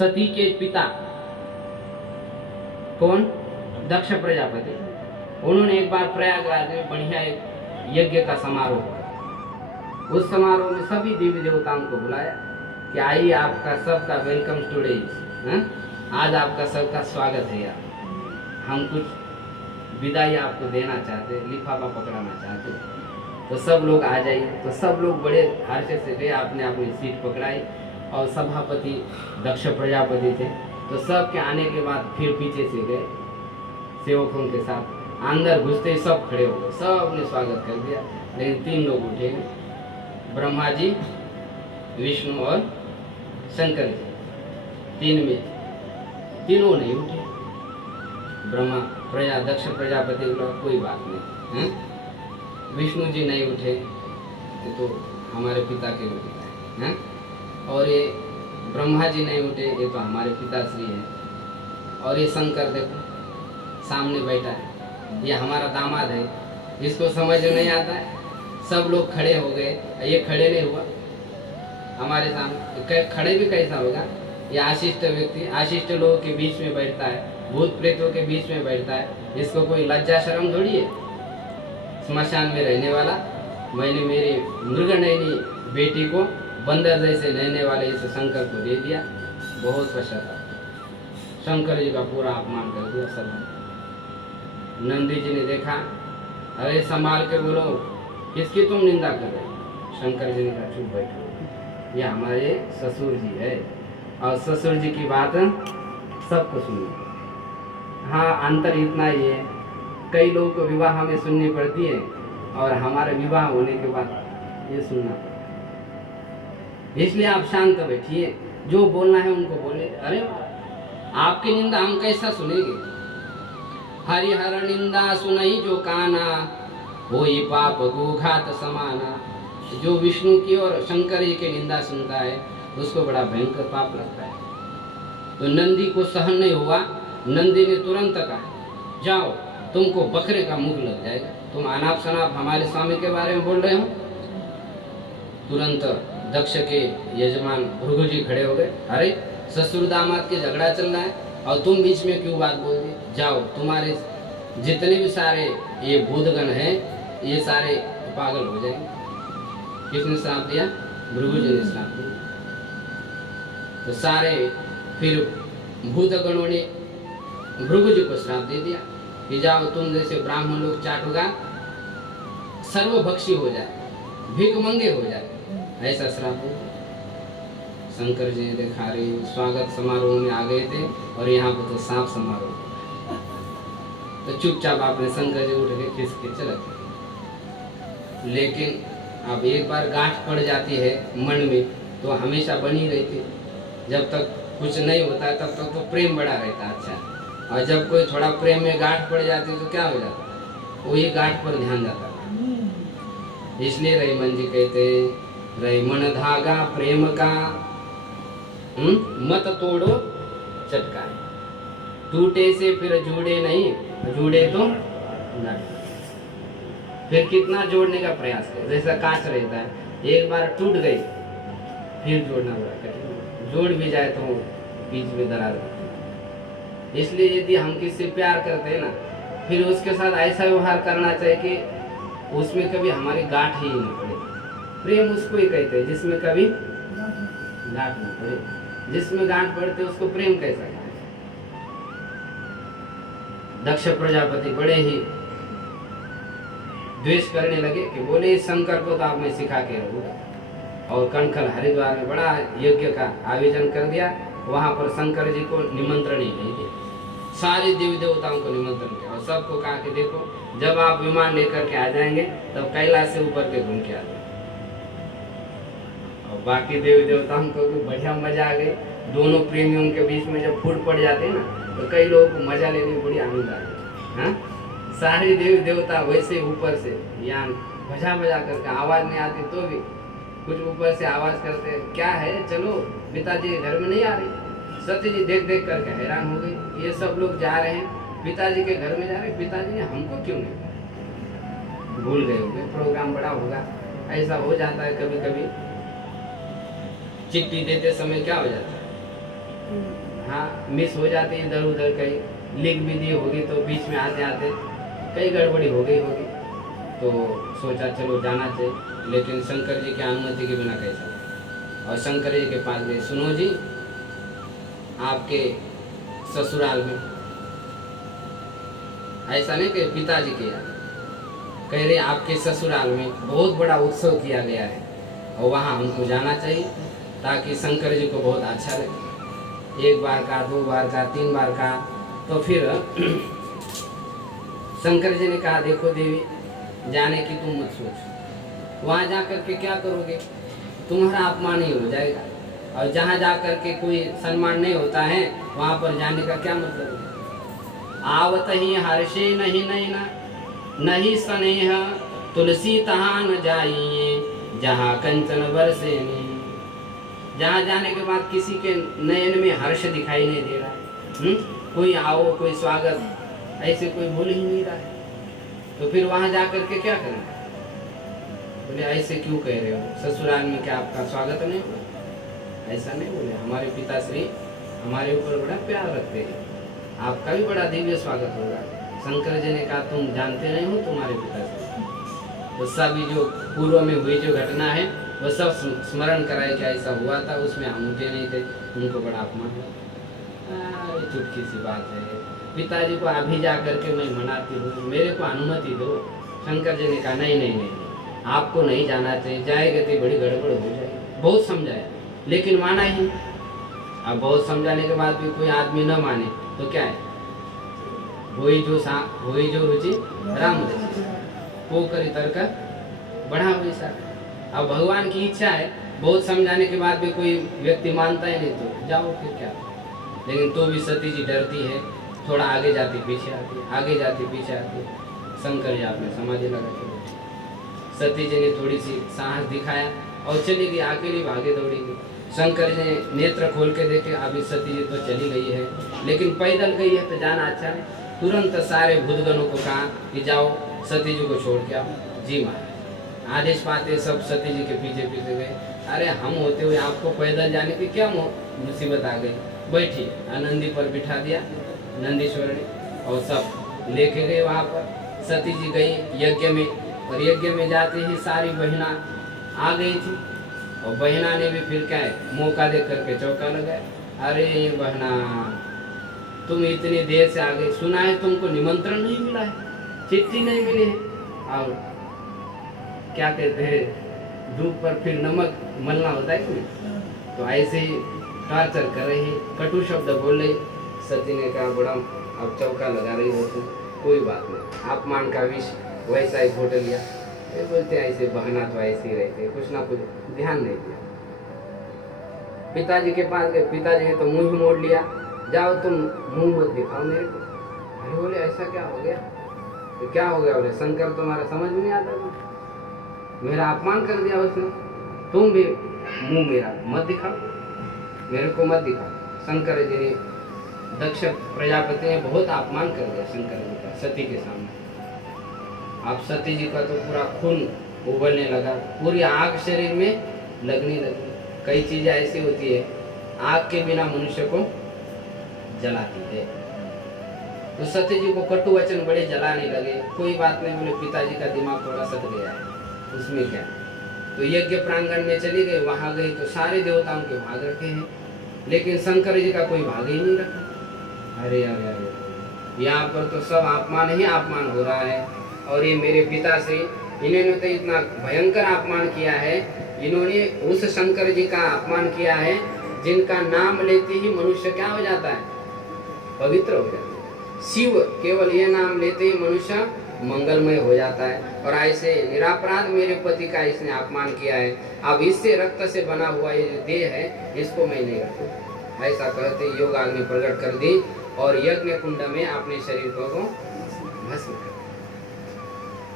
सती के पिता कौन? दक्ष प्रजापति। उन्होंने एक बार प्रयागराज में बढ़िया एक यज्ञ का समारोह किया। उस समारोह में सभी देवी देवताओं को बुलाया कि आइए, आपका सबका वेलकम टुडे, आज आपका सबका स्वागत है यार। हम कुछ विदाई आपको देना चाहते, लिफाफा पकड़ाना चाहते, तो सब लोग आ जाइए। तो सब लोग बड़े हर्ष से गए, आपने अपनी सीट पकड़ाई और सभापति दक्ष प्रजापति थे, तो सब के आने के बाद फिर पीछे से गए सेवकों के साथ। अंदर घुसते ही सब खड़े हो गए, सब ने स्वागत कर दिया, लेकिन 3 लोग उठे, ब्रह्मा जी, विष्णु और शंकर जी। 3 में तीनों नहीं उठे। ब्रह्मा दक्ष प्रजापति बोला कोई बात नहीं, विष्णु जी नहीं उठे तो हमारे पिता के पिता हैं, और ये ब्रह्मा जी नहीं उठे, ये तो हमारे पिताश्री हैं, और ये शंकर देखो सामने बैठा है, ये हमारा दामाद है। इसको समझ नहीं आता है। सब लोग खड़े हो गए, ये खड़े नहीं हुआ हमारे सामने। खड़े भी कैसा होगा? ये आशिष्ट व्यक्ति आशिष्ट लोगों के बीच में बैठता है, भूत प्रेतों के बीच में बैठता है, इसको कोई लज्जा शर्म थोड़ी है। स्मशान में रहने वाला, मैंने मेरी मृगनयनी बेटी को बंदर जैसे रहने वाले इस शंकर को दे दिया। बहुत पश्चाताप, शंकर जी का पूरा अपमान कर दिया सब। नंदी जी ने देखा, अरे संभाल के बोलो, किसकी तुम निंदा कर रहे हो? शंकर जी ने कहा चुप बैठो, ये हमारे ससुर जी है, और ससुर जी की बात सबको सुनिए। हाँ, अंतर इतना ही है, कई लोगों को विवाह में सुननी पड़ती है, और हमारे विवाह होने के बाद ये सुनना पड़ता है। इसलिए आप शांत बैठिए, जो बोलना है उनको बोले। अरे आपकी निंदा हम कैसा सुनेंगे? हरिहर निंदा सुनई जो काना, होई पाप गोघात समाना। जो विष्णु की और शंकर जी की निंदा सुनता है उसको बड़ा भयंकर पाप लगता है। तो नंदी को सहन नहीं हुआ, नंदी ने तुरंत कहा जाओ, तुमको बकरे का मुख लग जाएगा, तुम अनाप शनाप हमारे स्वामी के बारे में बोल रहे हो। तुरंत दक्ष के यजमान भृगु जी खड़े हो गए, अरे ससुर दामाद के झगड़ा चल रहा है और तुम बीच में क्यों बात बोल दी? जाओ, तुम्हारे जितने भी सारे ये भूतगण हैं ये सारे पागल हो जाएंगे। किसने श्राप दिया? भृगु जी ने श्राप दिया। तो सारे फिर भूतगणों ने भृगु जी को श्राप दे दिया कि जाओ, तुम जैसे ब्राह्मण लोग चाटोगा, सर्वभक्षी हो जाए, भिखमंगे हो जाए, ऐसा श्राप दिया। शंकर जी ने देखा, रे स्वागत समारोह में आ गए थे और यहाँ पर तो सांप समारोह। तो चुपचाप आपने शंकर जी उठ के खिस के चले गए। लेकिन अब एक बार गांठ पड़ जाती है मन में तो हमेशा बनी रहती है। जब तक कुछ नहीं होता है तब तक तो प्रेम बड़ा रहता है। अच्छा, और जब कोई थोड़ा प्रेम में गांठ पड़ जाती है तो क्या हो जाता है? वही गांठ पर ध्यान जाता है। इसलिए रहीमन जी कहते, रहीमन धागा प्रेम का मत तोड़ो चटका, टूटे से फिर जोड़े नहीं, जोड़े तो न। फिर कितना जोड़ने का प्रयास करें, जैसा कांच रहता है, एक बार टूट गई फिर जोड़ना बड़ा कठिन, जोड़ भी जाए तो बीच में दरार होती है। इसलिए यदि हम किसी से प्यार करते हैं ना, फिर उसके साथ ऐसा व्यवहार करना चाहिए कि उसमें कभी हमारी गांठ ही न पड़े। प्रेम उसको ही कहते हैं जिसमें कभी गांठ न पड़े। जिसमें गांठ पड़ते उसको प्रेम कैसा कहते? दक्ष प्रजापति बड़े ही द्वेष करने लगे कि बोले शंकर को तो आप मैं सिखा के रहूंगा। और कनखल हरिद्वार में बड़ा यज्ञ का आयोजन कर दिया। वहां पर शंकर जी को निमंत्रण ही नहीं दिया, सारे देवी देवताओं को निमंत्रण दिया और सबको कहा कि देखो, जब आप विमान लेकर के आ जाएंगे तब कैलाश से ऊपर के घूम के आ जाए। और बाकी देवी देवताओं को भी बढ़िया मजा आ गई। दोनों प्रेमियों के बीच में जब फूट पड़ जाते हैं ना, तो कई लोगों को मजा लेने में बड़ी आनंद आ गई। हाँ, सारे देवी देवता वैसे ऊपर से यहाँ भजा भजा करके, आवाज नहीं आती तो भी कुछ ऊपर से आवाज करते, क्या है चलो पिताजी घर में नहीं आ रही। सत्य जी देख देख करके हैरान हो गई, ये सब लोग जा रहे हैं पिताजी के घर में जा रहे, पिताजी ने हमको क्यों नहीं? भूल गए होंगे, प्रोग्राम बड़ा होगा, ऐसा हो जाता है कभी कभी। चिट्ठी देते समय क्या हो जाता है, हाँ, मिस हो जाती है इधर उधर, कहीं लिख भी दी होगी तो बीच में आते आते कई गड़बड़ी हो गई होगी, तो सोचा चलो जाना चाहिए, लेकिन शंकर जी की अनुमति के बिना कैसा। और शंकर जी के पास गए, सुनो जी आपके ससुराल में, ऐसा नहीं कि पिताजी के यहाँ, कह रहे आपके ससुराल में बहुत बड़ा उत्सव किया गया है और वहाँ हमको जाना चाहिए ताकि शंकर जी को बहुत अच्छा लगे। एक बार का, 2 बार का, 3 बार का, तो फिर शंकर जी ने कहा देखो देवी, जाने की तुम मत सोचो, वहाँ जा कर के क्या करोगे, तुम्हारा अपमान ही हो जाएगा, और जहाँ जा कर के कोई सम्मान नहीं होता है वहाँ पर जाने का क्या मतलब है। आवत ही हर्षे नहीं नैना नहीं स्नेह, तुलसी तहाँ न जाइए जहाँ कंचन बरसे नहीं। जहाँ जाने के बाद किसी के नयन में हर्ष दिखाई नहीं दे रहा है, कोई आओ कोई स्वागत ऐसे कोई बोल ही नहीं रहा है, तो फिर वहाँ जा कर के क्या करें। बोले ऐसे क्यों कह रहे हो, ससुराल में क्या आपका स्वागत नहीं हुआ। ऐसा नहीं बोले, हमारे पिताश्री हमारे ऊपर बड़ा प्यार रखते हैं, आपका भी बड़ा दिव्य स्वागत होगा। शंकर जी ने कहा तुम जानते नहीं हो तुम्हारे पिताश्री, तो सभी जो पूर्व में हुई जो घटना है वो सब स्मरण कराए कि ऐसा हुआ था, उसमें हम उठे नहीं थे, उनको बड़ा अपमान हुआ। चुटकी सी बात है, पिताजी को अभी जा करके मैं मनाती हूँ, मेरे को अनुमति दो। शंकर जी ने कहा नहीं नहीं नहीं, आपको नहीं जाना चाहिए, जाएगा तो बड़ी गड़बड़ हो जाएगी। बहुत समझाया लेकिन माना ही। अब बहुत समझाने के बाद भी कोई आदमी न माने तो क्या है, वही जो रुचि राम रुचि, वो करी तर्क बढ़ा हुई सा। अब भगवान की इच्छा है, बहुत समझाने के बाद भी कोई व्यक्ति मानता ही नहीं तो जाओ फिर क्या। लेकिन तो भी सती जी डरती है, थोड़ा आगे जाती पीछे आती है, आगे जाती पीछे आती है। शंकर जी आपने समाधि लगा के सती जी ने थोड़ी सी साहस दिखाया और चली गई, अकेली भागे दौड़ी गई। शंकर जी ने नेत्र खोल के देखे, अभी सती जी तो चली गई है, लेकिन पैदल गई है तो जाना अच्छा है। तुरंत सारे भूतगणों को कहा कि जाओ सती जी को छोड़ के आओ। जी महाराज आदेश पाते सब सती जी के पीछे पीछे गए। अरे हम होते हुए आपको पैदल जाने की क्या मुसीबत आ गई, बैठिए। नंदी पर बिठा दिया नंदीश्वर ने और सब लेके गए वहाँ पर। सती जी गई यज्ञ में, और यज्ञ में जाते ही सारी बहना आ गई थी, और बहना ने भी फिर क्या है मौका देख करके चौका लगाया। अरे बहना तुम इतनी देर से आ गई, सुना है तुमको निमंत्रण नहीं मिला है, चिट्ठी नहीं मिली है, और क्या कहते हैं धूप पर फिर नमक मलना होता है कि नहीं, तो ऐसे ही टॉर्चर कर रही, कटु शब्द बोल रही। सती ने कहा बड़ा अब चौका लगा रही हो तुम, कोई बात नहीं, अपमान का विष वैसा ही घोट लिया। ये बोलते ऐसे बहना तो ऐसे ही रहते, कुछ ना कुछ ध्यान नहीं दिया। पिताजी के पास गए, पिताजी ने तो मुंह मोड़ लिया, जाओ तुम मुंह मत दिखाओ मेरे को। अरे बोले ऐसा क्या हो गया, तो क्या हो गया। बोले शंकर तुम्हारा समझ में नहीं आता, मेरा अपमान कर दिया उसने, तुम भी मुंह मेरा मत दिखाओ, मेरे को मत दिखाओ। शंकर जी ने दक्ष प्रजापति ने बहुत अपमान कर दिया शंकर जी का सती के सामने। आप सती जी का तो पूरा खून उबलने लगा, पूरी आग शरीर में लगने लगी। कई चीजें ऐसी होती है आग के बिना मनुष्य को जलाती है। तो सती जी को कटु वचन बड़े जलाने लगे। कोई बात नहीं, बोले पिताजी का दिमाग थोड़ा सट गया है, उसमें क्या। तो यज्ञ प्रांगण में चली गई, वहां गई तो सारे देवताओं के भाग रखे हैं, लेकिन शंकर जी का कोई भाग ही नहीं रखा। अरे अरे अरे, यहाँ पर तो सब अपमान ही अपमान हो रहा है। और ये मेरे पिताश्री, इन्होंने तो इतना भयंकर अपमान किया है, इन्होंने उस शंकर जी का अपमान किया है जिनका नाम लेते ही मनुष्य क्या हो जाता है, पवित्र हो जाता है। शिव केवल ये नाम लेते ही मनुष्य मंगलमय हो जाता है। और ऐसे निरापराध मेरे पति का इसने अपमान किया है, अब इससे रक्त से बना हुआ ये जो देह है इसको मैं नहीं रखूँ। ऐसा कहते योग अग्नि प्रकट कर दी और यज्ञ कुंड में अपने शरीर को भस्म कर।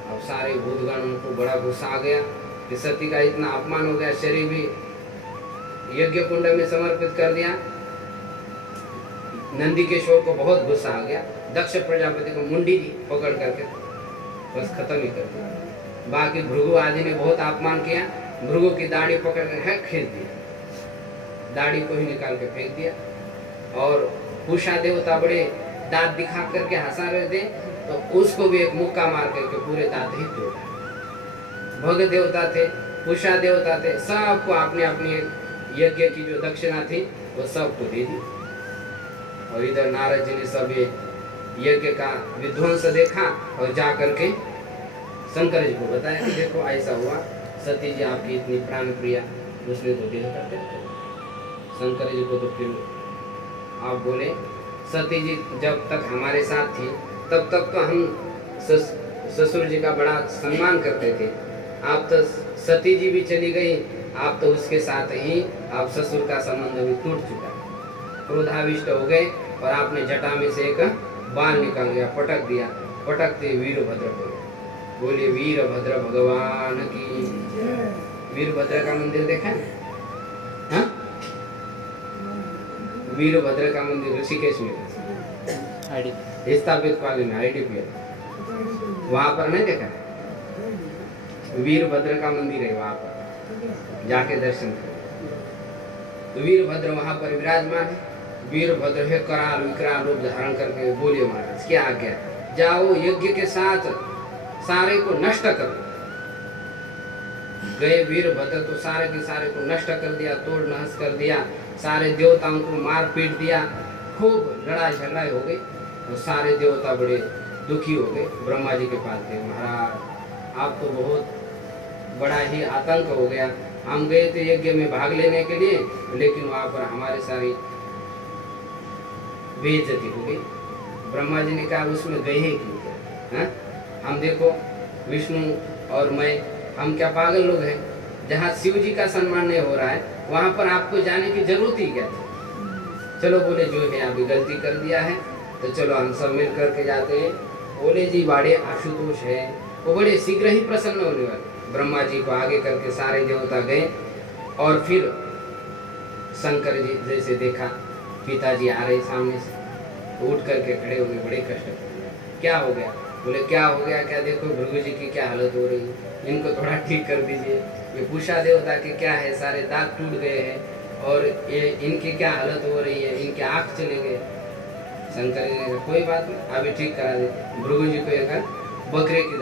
अब सारे भूतगण को बड़ा गुस्सा आ गया कि सती का इतना अपमान हो गया, शरीर भी यज्ञ कुंड में समर्पित कर दिया। नंदीकेश्वर को बहुत गुस्सा आ गया, दक्ष प्रजापति को मुंडी पकड़ करके बस खत्म ही कर दिया। बाकी भृगु आदि ने बहुत अपमान किया, भृगु की दाढ़ी पकड़ कर खींच दिया, दाढ़ी को ही निकाल के फेंक दिया। और पूषा देवता बड़े दांत दिखा करके हंसा रहे थे, तो उसको भी एक मुक्का मार करके पूरे दांत ही तोड़ा। भग देवता थे, पूषा देवता थे, सबको अपनी अपनी यज्ञ की जो दक्षिणा थी वो सबको दे दी। और इधर नारद जी ने सब ये यज्ञ का विध्वंस देखा और जा करके शंकर जी को बताया कि देखो ऐसा हुआ, सती जी आपकी इतनी प्राण प्रिया, उसने तो देह का त्याग कर। शंकर जी को तो फिर आप बोले, सती जी जब तक हमारे साथ थी तब तक तो हम ससुर जी का बड़ा सम्मान करते थे, आप तो सती जी भी चली गई, आप तो उसके साथ ही आप ससुर का संबंध भी टूट चुका। क्रोधाविष्ट हो गए और आपने जटा में से एक बाण निकाल दिया, पटक दिया, पटकते वीरभद्र हो गए। बोलिए वीरभद्र भगवान की। वीरभद्र का मंदिर देखा है? हाँ? वीरभद्र का मंदिर ऋषिकेश में स्थापित पाली में IDP वहां पर नहीं देखा? वीरभद्र का मंदिर है, वहां पर जाके दर्शन करें। वीरभद्र वहां पर विराजमान है। वीरभद्र है कराल विकराल रूप धारण करके बोलिए महाराज क्या आज्ञा, जाओ यज्ञ के साथ सारे को नष्ट करो। गए वीरभद्र तो सारे के सारे को नष्ट कर दिया, तोड़ नहस कर दिया, सारे देवताओं को मार पीट दिया, खूब लड़ाई झगड़ाई हो गई और सारे देवता बड़े दुखी हो गए। ब्रह्मा जी के पास गए, महाराज आप तो बहुत बड़ा ही आतंक हो गया, हम गए थे यज्ञ में भाग लेने के लिए, लेकिन वहां पर हमारी सारी बेइज्जती हो गई। ब्रह्मा जी ने कहा उसमें गए ही क्यों क्या? हम देखो विष्णु और मैं, हम क्या पागल लोग हैं? जहाँ शिव जी का सम्मान नहीं हो रहा है वहां पर आपको जाने की जरूरत ही क्या थी? चलो बोले जो है अभी गलती कर दिया है तो चलो हम सब मिल करके जाते हैं। बोले जी बड़े आशुतोष है, वो बड़े शीघ्र ही प्रसन्न होने वाले। ब्रह्मा जी को आगे करके सारे देवता गए और फिर शंकर जी जैसे देखा पिताजी आ रहे सामने से, तो उठ करके खड़े हो गए, बड़े कष्ट। क्या हो गया? बोले क्या हो गया? क्या देखो भृगु जी की क्या हालत हो रही है, इनको थोड़ा ठीक कर दीजिए। ये पूषा देवता के क्या है, सारे दांत टूट गए हैं और ये इनकी क्या हालत हो रही है, इनके आँख चले गए। शंकर जी ने कहा कोई बात नहीं अभी ठीक करा देते। भृगु जी को एक बकरे की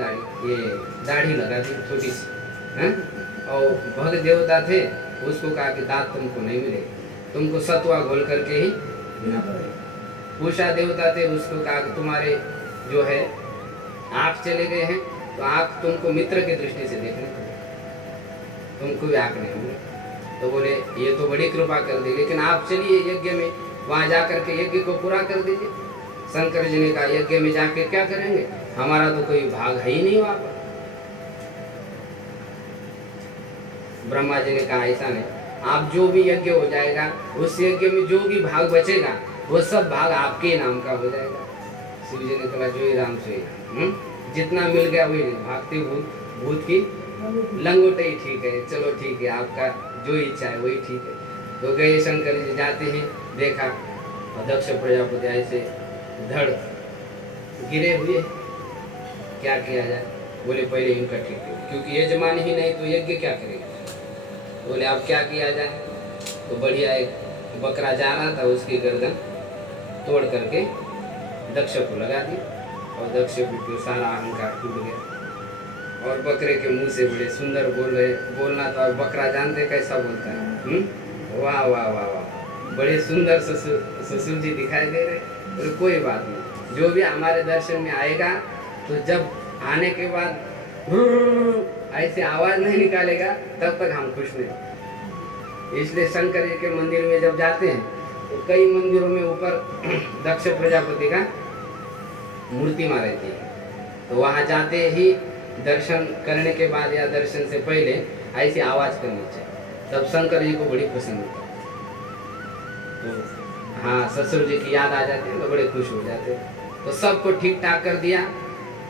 दाढ़ी लगा दी छोटी सी, हैं? और भग देवता थे, उसको कहा कि दांत तुमको नहीं मिले, तुमको सतुआ घोल करके ही पीना पड़ेगा। पूषा देवता थे, उसको कहा कि तुम्हारे जो है आँख चले गए हैं तो आँख तुमको मित्र की दृष्टि से देखने पड़ेगा, तुमको भी आँख नहीं होंगे। तो बोले ये तो बड़ी कृपा कर दी, लेकिन आप चलिए यज्ञ में, वहाँ जा करके यज्ञ को पूरा कर दीजिए। शंकर जी ने कहा यज्ञ में जाके क्या करेंगे, हमारा तो कोई भाग है ही नहीं वहाँ पर। ब्रह्मा जी ने कहा ऐसा नहीं, आप जो भी यज्ञ हो जाएगा उस यज्ञ में जो भी भाग बचेगा वो सब भाग आपके नाम का हो जाएगा। शिव जी ने कहा जो ही राम से जितना मिल गया वही भागते भूत की लंगोटे ही ठीक है, चलो ठीक है आपका जो इच्छा है वही ठीक है। तो गए शंकर जी, जाते हैं देखा दक्ष प्रजापति ऐसे धड़ गिरे हुए, क्या किया जाए? बोले पहले इनका ठीक है, क्योंकि यजमान ही नहीं तो यज्ञ क्या करेगा। बोले अब क्या किया जाए? तो बढ़िया एक बकरा जा रहा था, उसकी गर्दन तोड़ करके दक्ष को लगा दी और दक्ष को सारा अहंकार टूट गया। और बकरे के मुंह से बड़े सुंदर बोलना तो और बकरा जानते कैसा बोलता है, वाह वाह वाह वाह, बड़े सुंदर ससुर जी दिखाई दे रहे। तो कोई बात नहीं, जो भी हमारे दर्शन में आएगा तो जब आने के बाद ऐसे आवाज नहीं निकालेगा तब तक हम खुश नहीं। इसलिए शंकर जी के मंदिर में जब जाते हैं तो कई मंदिरों में ऊपर दक्ष प्रजापति का मूर्ति माँ रहती है, तो वहाँ जाते ही दर्शन करने के बाद या दर्शन से पहले ऐसी आवाज करनी चाहिए, तब शंकर जी को बड़ी प्रसन्नता। तो हाँ ससुर जी की याद आ जाती है तो बड़े खुश हो जाते हैं। तो सबको ठीक ठाक कर दिया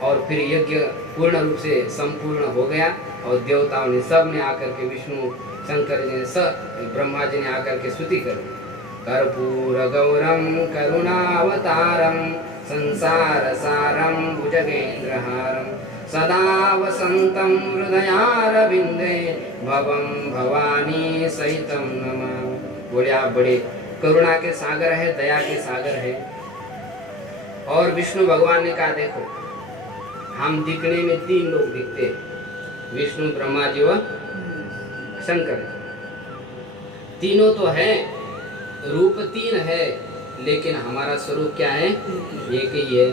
और फिर यज्ञ पूर्ण रूप से संपूर्ण हो गया और देवताओं ने सब ने आकर के विष्णु शंकर जी ने सब ब्रह्मा जी ने आकर के स्तुति कर दी। कर्पूर गौरम करुणावतारम संसार सारम भुजगेंद्रहारम सदा वसंतम हृदयारविंदे भवम भवानी सहितम नमामि। बोले आप बड़े करुणा के सागर है, दया के सागर है। और विष्णु भगवान ने कहा देखो हम दिखने में 3 लोग दिखते हैं, विष्णु, ब्रह्मा जी व शंकर। तीनों तो है, रूप 3 है, लेकिन हमारा स्वरूप क्या है? एक ही है।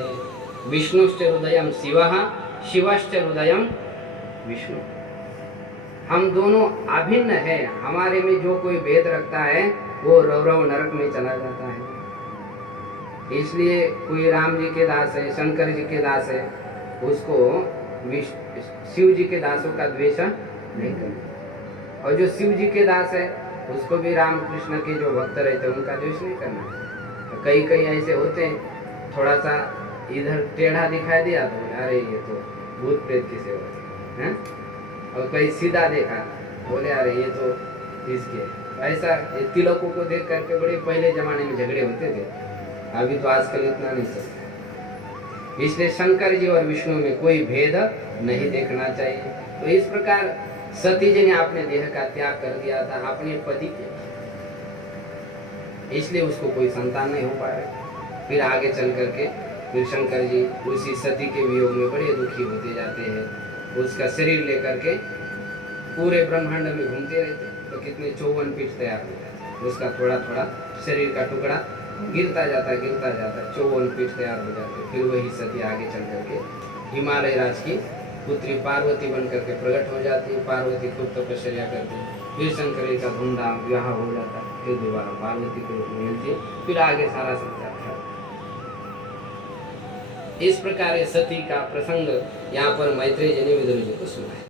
विष्णुश्च हृदयम शिवः, शिवश्च हृदयम विष्णु। हम दोनों अभिन्न है। हमारे में जो कोई भेद रखता है वो रौरव नरक में चला जाता है। इसलिए कोई राम जी के दास है, शंकर जी के दास है, उसको शिव जी के दासों का द्वेष नहीं करना। और जो शिव जी के दास है उसको भी राम कृष्ण के जो भक्त रहते हैं उनका द्वेष नहीं करना। तो कई ऐसे होते हैं, थोड़ा सा इधर टेढ़ा दिखाई दिया तो बोले अरे ये तो भूत प्रेत की सेवा है, और कहीं सीधा देखा बोले अरे ये तो इसके। ऐसा तिलकों को देख करके बड़े पहले जमाने में झगड़े होते थे, अभी तो आजकल इतना नहीं चलता। इसलिए शंकर जी और विष्णु में कोई भेद नहीं देखना चाहिए। तो इस प्रकार सती जी ने अपने देह का त्याग कर दिया था अपने पति के, इसलिए उसको कोई संतान नहीं हो पाया। फिर आगे चल करके फिर शंकर जी उसी सती के वियोग में बड़े दुखी होते जाते हैं। उसका शरीर लेकर के पूरे ब्रह्मांड में घूमते रहते, तो कितने 54 पीठ तैयार हो जाते। उसका थोड़ा थोड़ा शरीर का टुकड़ा गिरता जाता 54 पीठ तैयार हो जाते। फिर वही सती आगे चल करके हिमालय राज की पुत्री पार्वती बन करके प्रकट हो जाती है। पार्वती खूब तपस्या करती है, फिर शंकर का धूमधाम विवाह हो जाता है, फिर दोबारा पार्वती के रूप में मिलती है, फिर आगे सारा संसार है। इस प्रकार सती का प्रसंग यहाँ पर मैत्रेय जी ने विदुर जी को सुनाया।